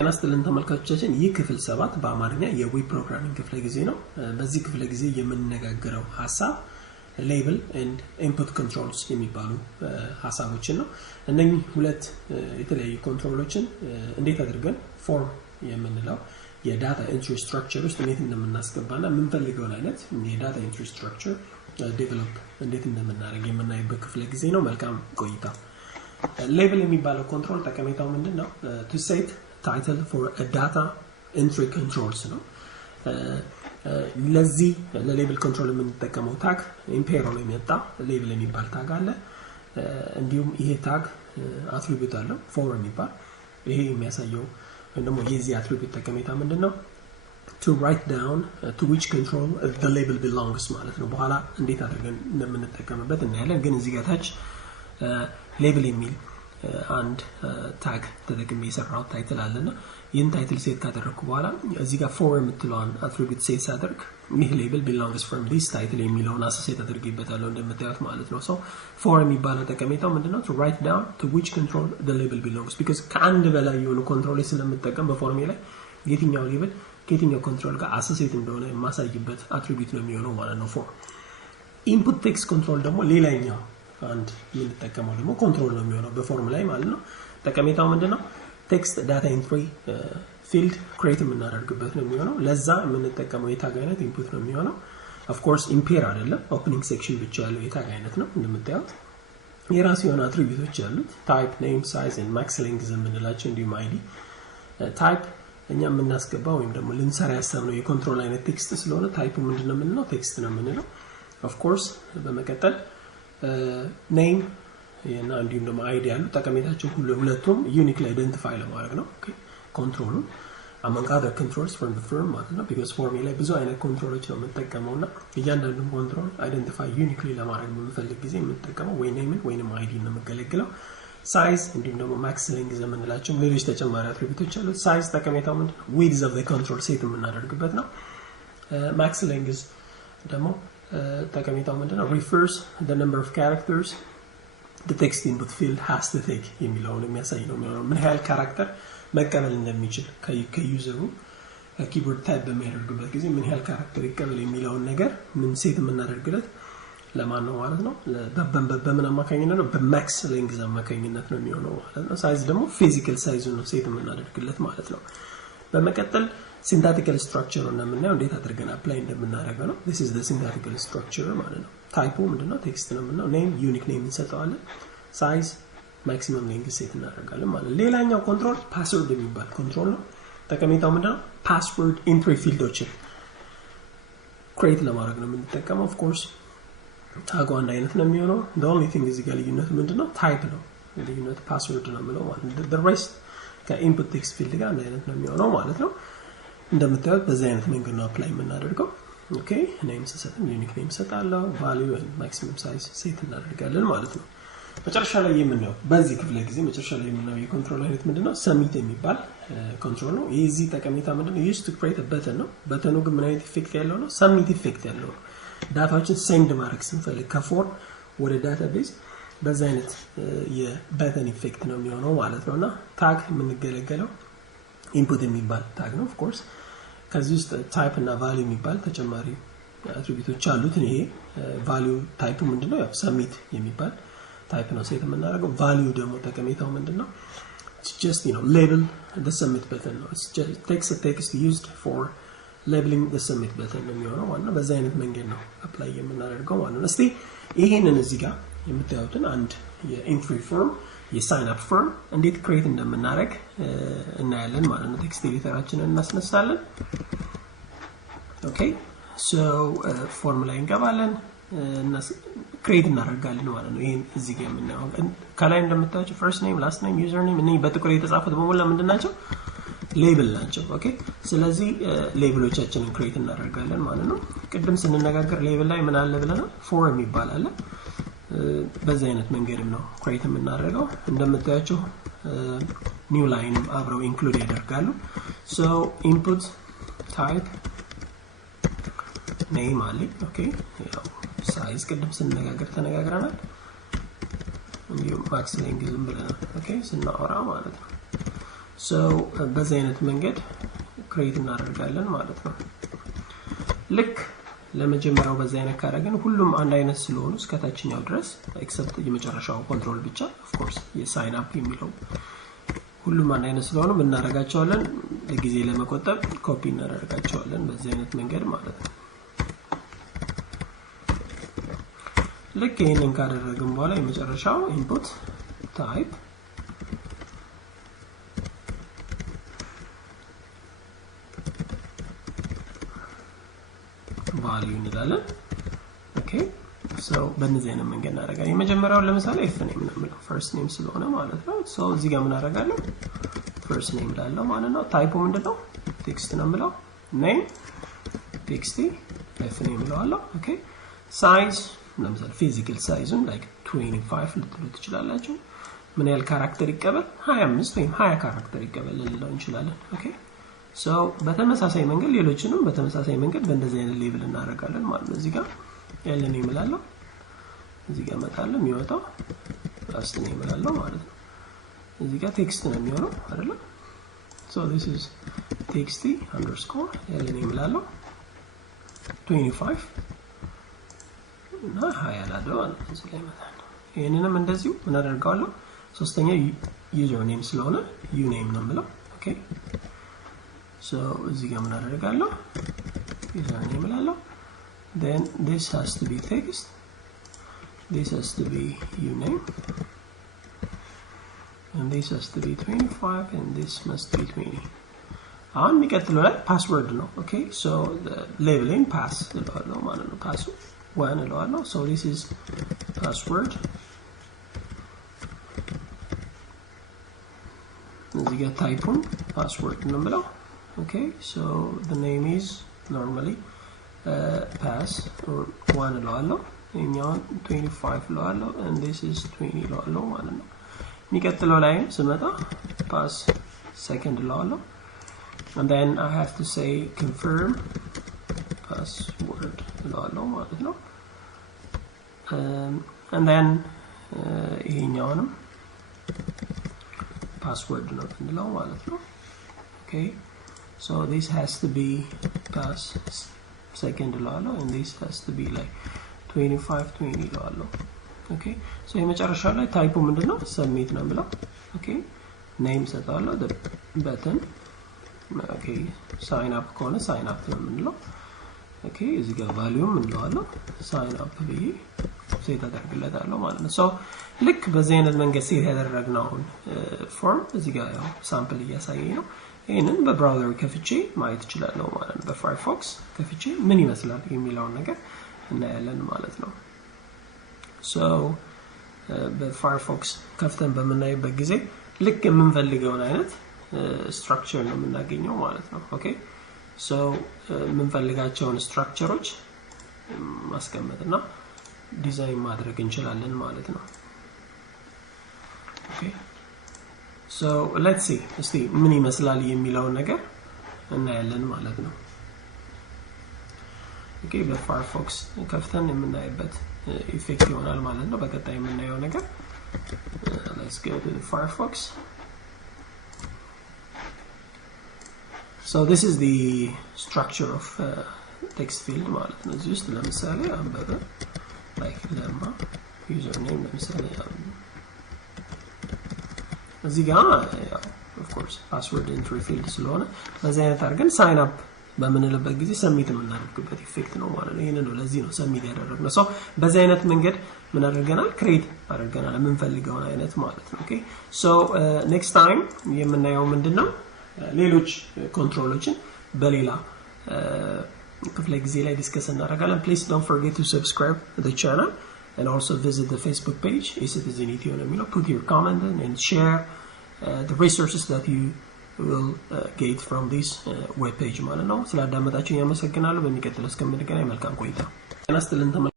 እናስተለን ተመልካቾቻችን ይህ ክፍል 7 በአማርኛ የዌብ ፕሮግራሚንግ ክፍለ ጊዜ ነው። በዚህ ክፍለ ጊዜ የምንነጋገረው ሐሳብ ሌብል ኤንድ ኢንፑት ኮንትሮልስ የሚባሉ ሐሳቦችን ነው። እነኚህ ሁለት የተለያዩ ኮንትሮሎችን እንዴት አድርገን ፎርም የምንለው የዳታ ኢንትሪ ስትራክቸር ውስጥ እንዴት እንደምናስገባና የምንፈልገውን አይነት የዳታ ኢንትሪ ስትራክቸር ዴቨሎፕ እንዴት እንደምናደርግ የምናይበት ክፍለ ጊዜ ነው። መልካም ቆይታ። ሌብል የሚባለው ኮንትሮል ጠቀሜታው ምንድነው? to set title for a data entry controls ነው። ለዚህ ለሌብል ኮንትሮል የምንጠቀመው ታግ ኢምፔሮ ነው የሚመጣ ሌብል የሚባል ታግ አለ። እንዲሁም ይሄ ታግ አትሪቢዩት አለው for የሚባል ይሄ የሚያሳየው ደግሞ የዚህ አትሪቢዩት ጠቀሜታ ምንድነው? to write down to which control the label belongs ማለት ነው። በኋላ እንዴት አድርገን እንደምንጠቀምበት እናያለን። ግን እዚህ ጋር ታች ሌብል የሚል አንድ ታግ ተጠቅሜ የሰራው ታይትል አለና ይህን ታይትል ሴት ካደረኩ በኋላ እዚህ ጋር for የምትለዋን አትሪቢዩት ሴት ሳደርግ ይህ ሌብል belongs from this title የሚለውን አሰሴት አድርጌበታለሁ እንደምታዩት ማለት ነው። so for የሚባለው ጠቀሜታው ምንድነው? to write down to which control the label belongs because ከአንድ በላይ የሆኑ ኮንትሮል ስለምጠቀም በፎርሜ ላይ የትኛው ሌብል ከየትኛው ኮንትሮል ጋር አሰሴት እንደሆነ የማሳይበት አትሪቢዩት ነው የሚሆነው ማለት ነው for input text control ደግሞ ሌላኛው አንድ የምንጠቀመው ደግሞ ኮንትሮል ነው የሚሆነው በፎርም ላይ ማለት ነው። ጠቀሜታው ምንድነው? ቴክስት ዳታ ኢንትሪ ፊልድ ክሬት የምናደርግበት ነው የሚሆነው። ለዛ የምንጠቀመው የታግ አይነት ኢንፑት ነው የሚሆነው። ኦፍ ኮርስ ኢምፔር አይደለም ኦፕኒንግ ሴክሽን ብቻ ያለው የታግ አይነት ነው። እንደምታዩት የራሱ የሆነ አትሪቢዩቶች ያሉት ታይፕ ኔም ሳይዝ ኤንድ ማክስ ሌንግዝ የምንላቸው እንዲሁም አይዲ ታይፕ እኛ የምናስገባው ወይም ደግሞ ልንሰራ ያሰብነው የኮንትሮል አይነት ቴክስት ስለሆነ ታይፑ ምንድነው የምንለው? ቴክስት ነው የምንለው። ኦፍ ኮርስ በመቀጠል ኔም እና እንዲሁም ደግሞ አይዲ ያሉ ጠቀሜታቸው ሁለቱም ዩኒክሊ አይደንቲፋይ ለማድረግ ነው። ኦኬ ኮንትሮሉ among other controls from the firm ማለት ነው because ፎርሜ ላይ ብዙ አይነት ኮንትሮሎች ነው የምንጠቀመውና እያንዳንዱ ኮንትሮል አይደንቲፋይ ዩኒክሊ ለማድረግ በምንፈልግ ጊዜ የምንጠቀመው ወይ ኔምን ወይንም አይዲ ነው የምንገለግለው። ሳይዝ እንዲሁም ደግሞ ማክስ ሌንግዝ የምንላቸው ሌሎች ተጨማሪ አትሪቢዩቶች አሉት። ሳይዝ ጠቀሜታው ምንድነው? width of the control ሴት የምናደርግበት ነው። ማክስ ሌንግዝ ደግሞ ጠቀሜታው ምንድነው? refers the number of characters the text input field has to take የሚለውን የሚያሳይ ነው የሚሆነው። ምን ያህል ካራክተር መቀበል እንደሚችል ከዩዘሩ ኪቦርድ ታይፕ በሚያደርግበት ጊዜ ምን ያህል ካራክተር ይቀበል የሚለውን ነገር ምን ሴት የምናደርግለት ለማን ነው ማለት ነው? በምን አማካኝነት ነው? በማክስ ሌንግዝ አማካኝነት ነው የሚሆነው ማለት ነው። ሳይዝ ደግሞ ፊዚካል ሳይዙ ነው ሴት የምናደርግለት ማለት ነው። በመቀጠል syntactical structure እና ምናየው እንዴት አድርገን አፕላይ እንደምናደርገው ነው። this is the syntactical structure ማለት ነው። ታይፑ ምንድነው? ቴክስት ነው ምንድነው? ኔም ዩኒክ ኔም እንሰጠዋለን። ሳይዝ ማክሲመም ሌንግዝ ሴት እናደርጋለን ማለት ነው። ሌላኛው ኮንትሮል ፓስወርድ የሚባል ኮንትሮል ነው። ጠቀሜታው ምንድነው? ፓስወርድ ኢንትሪ ፊልዶችን ክሬት ለማድረግ ነው የምንጠቀመው። ኦፍ ኮርስ ታጉ አንድ አይነት ነው የሚሆነው። the only thing እዚህ ጋር ልዩነቱ ምንድነው? ታይፕ ነው ልዩነቱ። ፓስወርድ ነው የምለው ማለት ነው። the rest ከኢንፑት ቴክስት ፊልድ ጋር አንድ አይነት ነው የሚሆነው ማለት ነው። እንደምታዩት በዚህ አይነት መንገድ ነው አፕላይ የምናደርገው። ኦኬ ኔም ሰሰተን ዩኒክ ኔም ሰጣለው ቫልዩ ኤንድ ማክሲመም ሳይዝ ሴት እናደርጋለን ማለት ነው። መጨረሻ ላይ የምናየው በዚህ ክፍለ ጊዜ መጨረሻ ላይ የምናየው የኮንትሮል አይነት ምንድነው? ሰሚት የሚባል ኮንትሮል ነው። የዚህ ጠቀሜታ ምንድነው? ዩዝ ቱ ክሬት በተን ነው። በተኑ ግን ምን አይነት ኢፌክት ያለው ነው? ሰሚት ኢፌክት ያለው ነው። ዳታዎችን ሴንድ ማድረግ ስንፈልግ ከፎርም ወደ ዳታቤዝ በዛ አይነት የበተን ኢፌክት ነው የሚሆነው ማለት ነውና ታግ የምንገለገለው ኢንፑት የሚባል ታግ ነው። ኦፍ ኮርስ ከዚህ ውስጥ ታይፕ እና ቫልዩ የሚባል ተጨማሪ አትሪቢዩቶች አሉት። ይሄ ቫልዩ ታይፑ ምንድነው? ያው ሰሚት የሚባል ታይፕ ነው ሴት የምናደርገው። ቫልዩ ደግሞ ጠቀሜታው ምንድነው? it's just label the submit button ነው። it's just text used for labeling the submit button ነው የሚሆነው ማለት ነው። በዛ አይነት መንገድ ነው አፕላይ የምናደርገው ማለት ነው። እስቲ ይሄንን እዚህ ጋር የምታዩትን አንድ የኢንትሪ ፎርም የሳይን አፕ ፎርም እንዴት ክሬት እንደምናደርግ እናያለን ማለት ነው። ቴክስት ኤዲተራችንን እናስነሳለን። ኦኬ ሶ ፎርም ላይ እንገባለን እና ክሬት እናደርጋለን ማለት ነው። ይሄን እዚህ ጋር የምናየው ከላይ እንደምታዩት ፈርስት ኔም ላስት ኔም ዩዘር ኔም እነዚህ በጥቁር የተጻፉት በሙሉ ምንድናቸው? ሌብል ናቸው። ኦኬ ስለዚህ ሌብሎቻችንን ክሬት እናደርጋለን ማለት ነው። ቅድም ስንነጋገር ሌብል ላይ ምን አለ ብለናል? ፎር የሚባል አለ። በዛ አይነት መንገድም ነው ክሬት የምናደርገው። እንደምታያቸው ኒው ላይን አብረው ኢንክሉድ ያደርጋሉ። ሶ ኢንፑት ታይፕ ኔም አለ። ኦኬ ያው ሳይዝ ቅድም ስንነጋገር ተነጋግረናል። እንዲሁም ማክስ ሌንግዝም ብለናል። ኦኬ ስናወራ ማለት ነው። so በዚህ አይነት መንገድ ክሬት እናደርጋለን ማለት ነው ልክ ለመጀመሪያው በዚህ አይነት ካደረግን ሁሉም አንድ አይነት ስለሆኑ እስከታችኛው ድረስ ኤክሰፕት የመጨረሻው ኮንትሮል ብቻ ኦፍ ኮርስ የሳይን አፕ የሚለው ሁሉም አንድ አይነት ስለሆኑ እናደርጋቸዋለን ለጊዜ ለመቆጠብ ኮፒ እናደርጋቸዋለን በዚህ አይነት መንገድ ማለት ነው ልክ ይሄንን ካደረግን በኋላ የመጨረሻው ኢንፑት ታይፕ value እንላለን ኦኬ so በእነዚህ አይነት መንገድ እናደርጋለን የመጀመሪያው ለምሳሌ f name ነው ማለት first name ስለሆነ ማለት ነው so እዚህ ጋር ምን አደርጋለሁ first name ላለው ማለት ነው ታይፑ ምንድነው ቴክስት ነው ማለት name txt f name ላለው ኦኬ size ለምሳሌ physical size like 25 ልትሉ ትችላላችሁ ምን ያህል ካራክተር ይቀበል 25 ወይም 20 ካራክተር ይቀበል ልንለው እንችላለን ኦኬ so በተመሳሳይ መንገድ ሌሎችንም በተመሳሳይ መንገድ በእንደዚህ አይነት ሌብል እናደርጋለን ማለት ነው እዚህ ጋር ያለን ይምላለው እዚህ ጋር መጣለም ይወጣው ላስት ነው ይምላለው ማለት ነው እዚህ ጋር ቴክስት ነው የሚሆነው አይደል so this is txt underscore ያለን ይምላለው 25 እና ሃያላደው እዚህ ላይ መጣል ይሄንንም እንደዚሁ ምን አደርጋለሁ ሶስተኛ ዩዘር ኔም ስለሆነ ዩኔም ነው የምለው ኦኬ so እዚህ ጋር ምን አደርጋለሁ ዩዘር ኔም ላለው then this has to be text this has to be uname and this has to be 25 and this must be 20 አሁን የሚቀጥለው ላይ ፓስወርድ ነው ኦኬ so the labeling pass ነው ማለት ነው password one ነው so this is password እዚህ ጋር ታይፑን ፓስወርድ ነው ብለው okay so the name is normally pass or 1 lalo እኛውን 25 lalo and this is 20 lalo ማለት ነው የሚቀጥለው ላይ ስመጣ pass second lalo and then I have to say confirm password lalo ማለት ነው and then ይሄኛውንም password ነው እንለው ማለት ነው okay so this has to be pass second lalo and this has to be like 25 20 lalo okay so የመጨረሻው ላይ ታይፑ ምንድነው submit ነው ብለው okay name ሰጣለሁ the button okay sign up ከሆነ sign up ነው የምንለው okay እዚህ ጋር value እንለዋለሁ sign up ብዬ ሴት አደርግለታለሁ ማለት ነው so ልክ በዚህ አይነት መንገድ ሴት ያደረግነው ፎርም እዚህ ጋር ያው ሳምፕል እያሳየኝ ነው ይሄንን በብራውዘር ከፍቼ ማየት ይችላልው ማለት ነው በፋየርፎክስ ከፍቼ ምን ይመስላል የሚለውን ነገር እናያለን ማለት ነው so በፋየርፎክስ ከፍተን በመናይበት ጊዜ ልክ የምንፈልገውን አይነት ስትራክቸር ነው የምናገኘው ማለት ነው ኦኬ so የምንፈልጋቸውን ስትራክቸሮች ማስቀመጥና ዲዛይን ማድረግ እንችላለን ማለት ነው ኦኬ so let's see እስቲ ምን ይመስላል የሚለውን ነገር እናያለን ማለት ነው ኦኬ በፋየርፎክስ ከፍተን የምናይበት ኢፌክት ይሆናል ማለት ነው በቀጣይ የምናየው ነገር let's go to the Firefox so this is the structure of text field ማለት ነው እዚህ ውስጥ ለምሳሌ አንበበ like ለማ username ለምሳሌ እዚህ ጋር of course password entry field ስለሆነ በዚህ አይነት አድርገን sign up በመንለበት ጊዜ ሰሚት የምናደርግበት ኢፌክት ነው ማለት ነው ይሄንን ነው ለዚህ ነው ሰሚት ያደረግነው so በዚህ አይነት መንገድ ምን አድርገናል ክሬት አድርገናል የምንፈልገው አይነት ማለት ነው ኦኬ so next time የምናየው ምንድነው ሌሎች ኮንትሮሎችን በሌላ ክፍለ ጊዜ ላይ ዲስከስ እናደርጋለን please don't forget to subscribe to the channel and also visit the Facebook page eCitizen Ethiopia put your comment and share the resources that you will get from this web page ማለት ነው ስላዳመጣችሁ ያመሰግናለሁ በሚቀጥለው እስከምንገናኝ መልካም ቆይታ